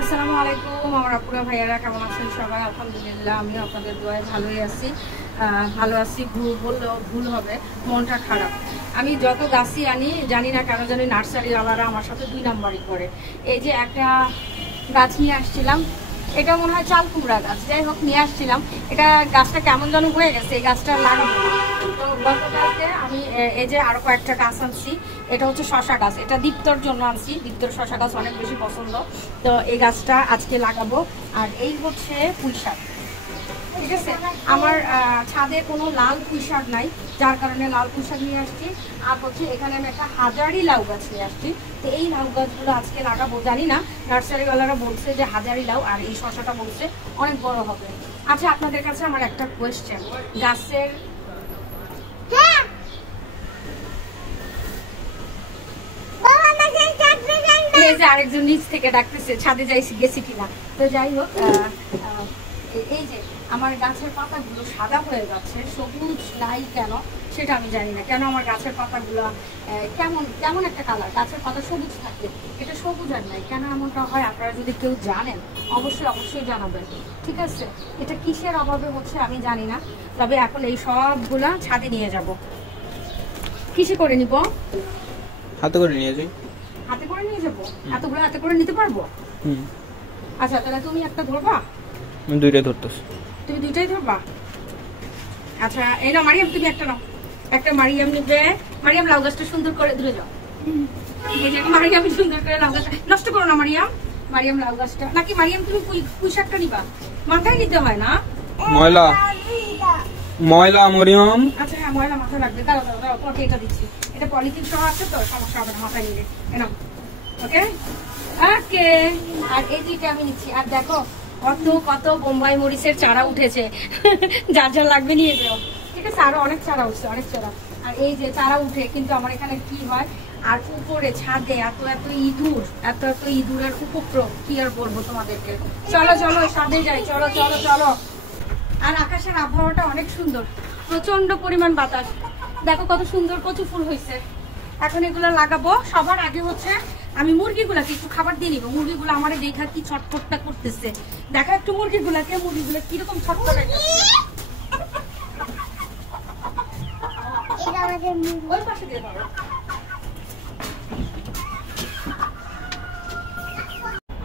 আসসালামু আলাইকুম আমার আপুরা ভাইয়ারা, কেমন আছেন সবাই? আলহামদুলিল্লাহ, আমিও আপনাদের দোয়ায় ভালোই আছি। ভালো আছি বললেও ভুল হবে, মনটা খারাপ। আমি যত গাছই আনি জানি না কেন জানি নার্সারিওয়ালারা আমার সাথে 2 নাম্বারই করে। এই যে একটা গাছ নিয়ে আসছিলাম, এটা মনে হয় চাল কুমড়া গাছ, যাই হোক নিয়ে আসছিলাম। এটা গাছটা কেমন যেন হয়ে গেছে, এই গাছটা লাগাবো। তো গতকালকে আমি এই যে আরো কয়েকটা গাছ আনছি। এটা হচ্ছে শশা গাছ, এটা দীপ্তর জন্য আনছি। দীপ্তর শশা গাছ অনেক বেশি পছন্দ, তো এই গাছটা আজকে লাগাবো। আর এই হচ্ছে পুঁই শাক, ঠিক আছে। আমার ছাদে কোনো লাল পুঁই শাক নাই, যার কারণে লাল পুঁই শাক নিয়ে আসছি। আর হচ্ছে এখানে আমি একটা হাজারি লাউ গাছ নিয়ে আসছি। তো এই লাউ গাছগুলো আজকে লাগাবো। জানি না, নার্সারিওয়ালারা বলছে যে হাজারি লাউ, আর এই শশাটা বলছে অনেক বড় হবে। আচ্ছা, আপনাদের কাছে আমার একটা কোয়েশ্চেন, গাছের আরেকজন নিচ থেকে ডাকতেছে ছাদে গেছি কিনা। তো যাই হোক, এই যে আমার গাছের পাতাগুলো সাদা হয়ে যাচ্ছে, সবুজ নাই কেন সেটা আমি জানি না। কেন আমার গাছের পাতাগুলো কেমন একটা কালার, গাছের পাতা সবুজ থাকে, এটা সবুজ আর নাই, কেন এমনটা হয়? আপনারা যদি কেউ জানেন অবশ্যই জানাবেন, ঠিক আছে। এটা কিসের অভাবে হচ্ছে আমি জানি না, তবে এখন এই সবগুলা ছাদে নিয়ে যাব। কিসে করে নিব? হাতে করে নিয়ে যাই। হাতে করে নিয়ে যাবো? এতগুলো হাতে করে নিতে পারবো? আচ্ছা, তাহলে তুমি একটা ধরবা? আমি দুইটাই ধরতেছি। তুমি দুইটাই ধরবা? আচ্ছা, এই না মারিয়াম, তুমি একটা নাও। একটা মারিয়াম নিবে। মারিয়াম, লাউ গাছটা সুন্দর করে ধরে যাও। এই যে মারিয়াম সুন্দর করে লাউ গাছটা নষ্ট করো না। মারিয়াম লাউ গাছটা, নাকি মারিয়াম তুমি পুঁই শাকটা নিবা? মাথায় নিতে হয় না? ময়লা মরিয়ম। আচ্ছা হ্যাঁ, ময়লা মাথায় লাগবে। দাঁড়াও, তোমাকে এটা দিচ্ছি। এটা পলিথিন সহ আছে তো, সমস্যা হবে না মাথায় নিলে। নাও, ওকে ওকে। আর এই দুইটা আমি নিচ্ছি। আর দেখো কত বোম্বাই মরিচের চারা উঠেছে, যার যা লাগবে নিয়ে যাও, ঠিক আছে। আরো অনেক চারা উঠছে, অনেক চারা। আর এই যে চারা উঠে কিন্তু আমার এখানে কি হয়, আর উপরে ছাদে এত ইঁদুরের উপদ্রব, কি আর বলবো তোমাদেরকে। চলো ছাদে যাই, চলো। আর আকাশের আবহাওয়াটা অনেক সুন্দর, প্রচন্ড পরিমাণ বাতাস। দেখো কত সুন্দর কচু ফুল হয়েছে। এখন এগুলো লাগাবো। সবার আগে হচ্ছে আমি মুরগিগুলাকে একটু খাবার দিয়ে নিবো। মুরগিগুলো আমার দেখা কি ছটফটটা করতেছে, দেখো একটু মুরগিগুলো কিরকম ছটফট।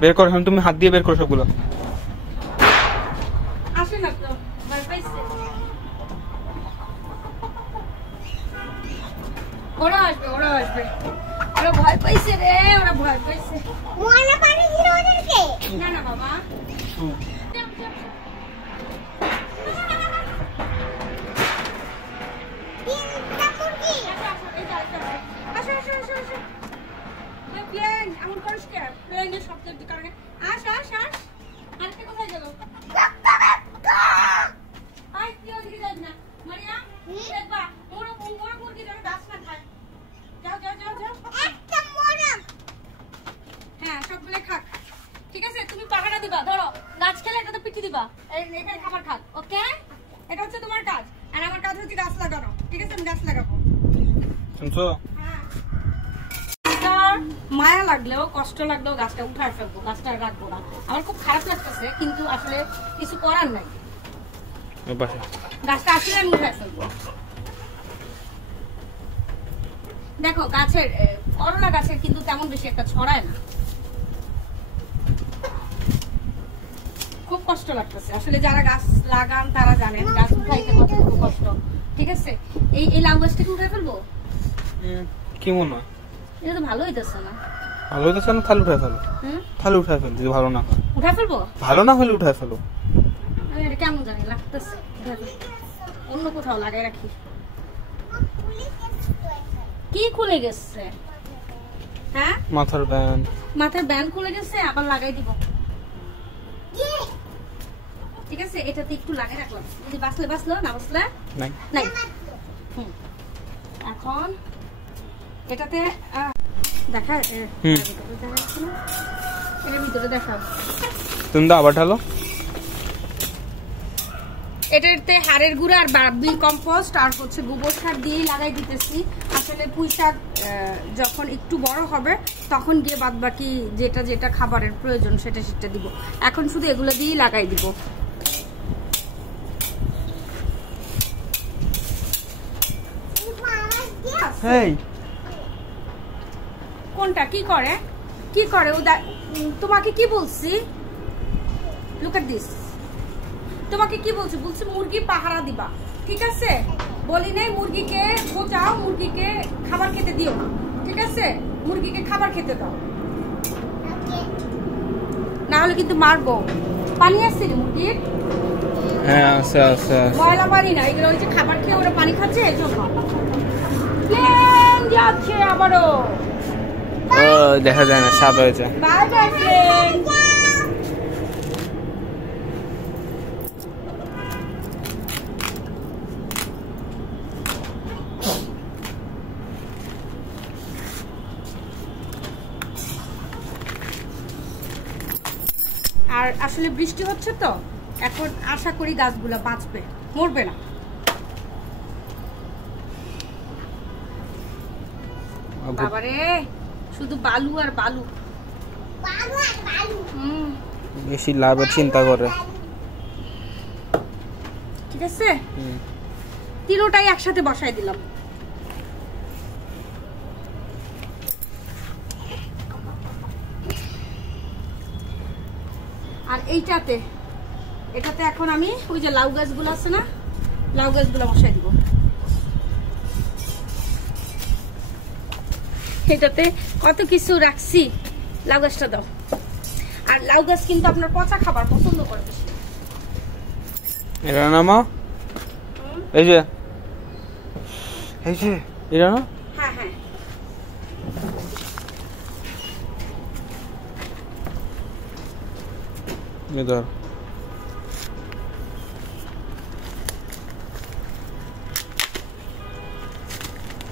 বের কর, তুমি হাত দিয়ে বের করো সবগুলো। আসে না তো, ভয় পাইছে। ওরা আসবে, ওরা ভয় পাইছে রে, ওরা ভয় পাইছে। ময়লা পানি দিল ওদেরকে? না বাবা। এমন করিস কে? প্লেনের শব্দের কারণে। আস। আরেকটা কোথায় গেল? হ্যাঁ, সবগুলো খাক, ঠিক আছে। তুমি পাহারা দিবা, ধরো গাছ খেলে এটাতে পিঠি দিবা, এখানে খাবার খাক, ওকে। এটা হচ্ছে তোমার কাজ, আর আমার কাজ হচ্ছে গাছ লাগানো, ঠিক আছে। আমি গাছ লাগাবো, শুনছো? মায়া লাগলেও কষ্ট লাগলেও গাছটা উঠায় ফেলবো, গাছটা রাখবো না। আমার খুব খারাপ লাগতেছে, কিন্তু আসলে কিছু করার নাই। গাছটা আসলে আমি উঠায় ফেলবো। দেখো গাছের করলা গাছের কিন্তু তেমন বেশি একটা ছড়ায় না, খুব কষ্ট লাগতেছে। আসলে যারা গাছ লাগান তারা জানেন গাছ উঠাইতে কতটুকু কষ্ট, ঠিক আছে। এই লাউ গাছটাকে উঠায় ফেলবো, কি মনে হয়? এটা তো ভালো হইতেছে না। ভালো হইতেছে না? তাহলে উঠায় ফেলো। উঠায় ফেলো, যদি ভালো না হয় উঠায় ফেলবো। ভালো না হলে উঠায় ফেলো। আমি এটা কেমন জানি লাগতেছে, অন্য কোথাও লাগাই রাখি। কি খুলে গেছে? হ্যাঁ, মাথার ব্যান্ড খুলে গেছে, আবার লাগাই দিব, ঠিক আছে। এটাতে একটু লাগাই রাখলাম, যদি বাঁচলো না বাঁচলে নাই। এখন এটাতে দেখা, এটার ভিতরে দেখাও। তুমি আবার ঢালো। এটাতে হাড়ের গুঁড়া আর বার্মি কম্পোস্ট আর হচ্ছে গোবর সার দিয়েই লাগাই দিতেছি। আসলে পুঁই শাক যখন একটু বড় হবে তখন গিয়ে বাদ বাকি যেটা যেটা খাবারের প্রয়োজন সেটা সেটা দিব। এখন শুধু এগুলো দিয়েই লাগাই দিব। কোনটা কি করে তোমাকে কি বলছি? Look at this. তোমাকে কি বলছি? বলছি মুরগি পাহারা দিবা, ঠিক আছে? বলি নাই মুরগিকে বোঝাও, মুরগিকে খাবার খেতে দিও, ঠিক আছে? মুরগিকে খাবার খেতে দাও, না হলে কিন্তু মারবো। পানি আসছে মুরগির? হ্যাঁ আছে আছে। ময়লা পানি না, এগুলো হচ্ছে খাবার খেয়ে ওরা পানি খাচ্ছে এই জন্য। প্লেন যাচ্ছে আবারও। ও দেখা যায় না, সাপ হয়েছে। Bye bye plane. আর আসলে বৃষ্টি হচ্ছে তো, এখন আশা করি গাছগুলো বাঁচবে, মরবে না। বাবারে শুধু বালু আর বালু, বেশি লাভের চিন্তা করে। ঠিক আছে, তিনটাই একসাথে বসাই দিলাম। আর এটাতে এখন আমি ওই যে লাউ গাছগুলো আছে না, লাউ গাছগুলো বসাই দিব। এটাতে কত কিছু রাখছি। লাউ গাছটা দাও। আর লাউ গাছ কিন্তু আপনার পচা খাবার পছন্দ করে বেশি। এটা না মা, এই যে এটা না? হ্যাঁ হ্যাঁ, ধর।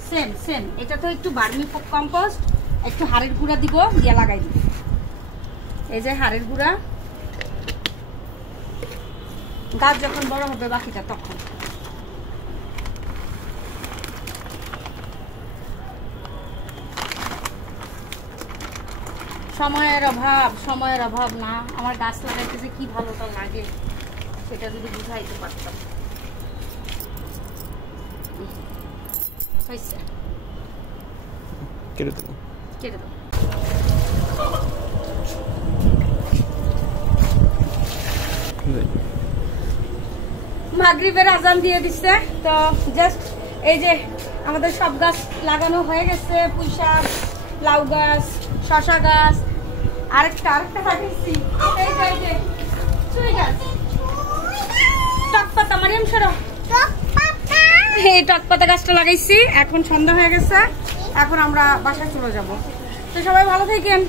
Same same. এটা তো একটু ভার্মি কম্পোস্ট, একটু হাড়ের গুঁড়া দিব, দিয়ে লাগাই দিব। এই যে হাড়ের গুঁড়া, গাছ যখন বড় হবে বাকিটা তখন। সময়ের অভাব না। আমার গাছ লাগাইতে যে কি ভালোটা লাগে সেটা যদি বুঝাইতে পারতাম। কেটে দেবো। মাগরিবের আজান দিয়ে দিচ্ছে, তো জাস্ট এই যে আমাদের সব গাছ লাগানো হয়ে গেছে। পুঁই শাক, লাউ গাছ, শশা গাছ, আরেকটা লাগাইছি এই যে চুই গাছ, টক পাতা। মারিয়াম সরো, এই টক পাতা গাছটা লাগাইছি। এখন সন্ধ্যা হয়ে গেছে, এখন আমরা বাসায় চলে যাব। তো সবাই ভালো থাকেন।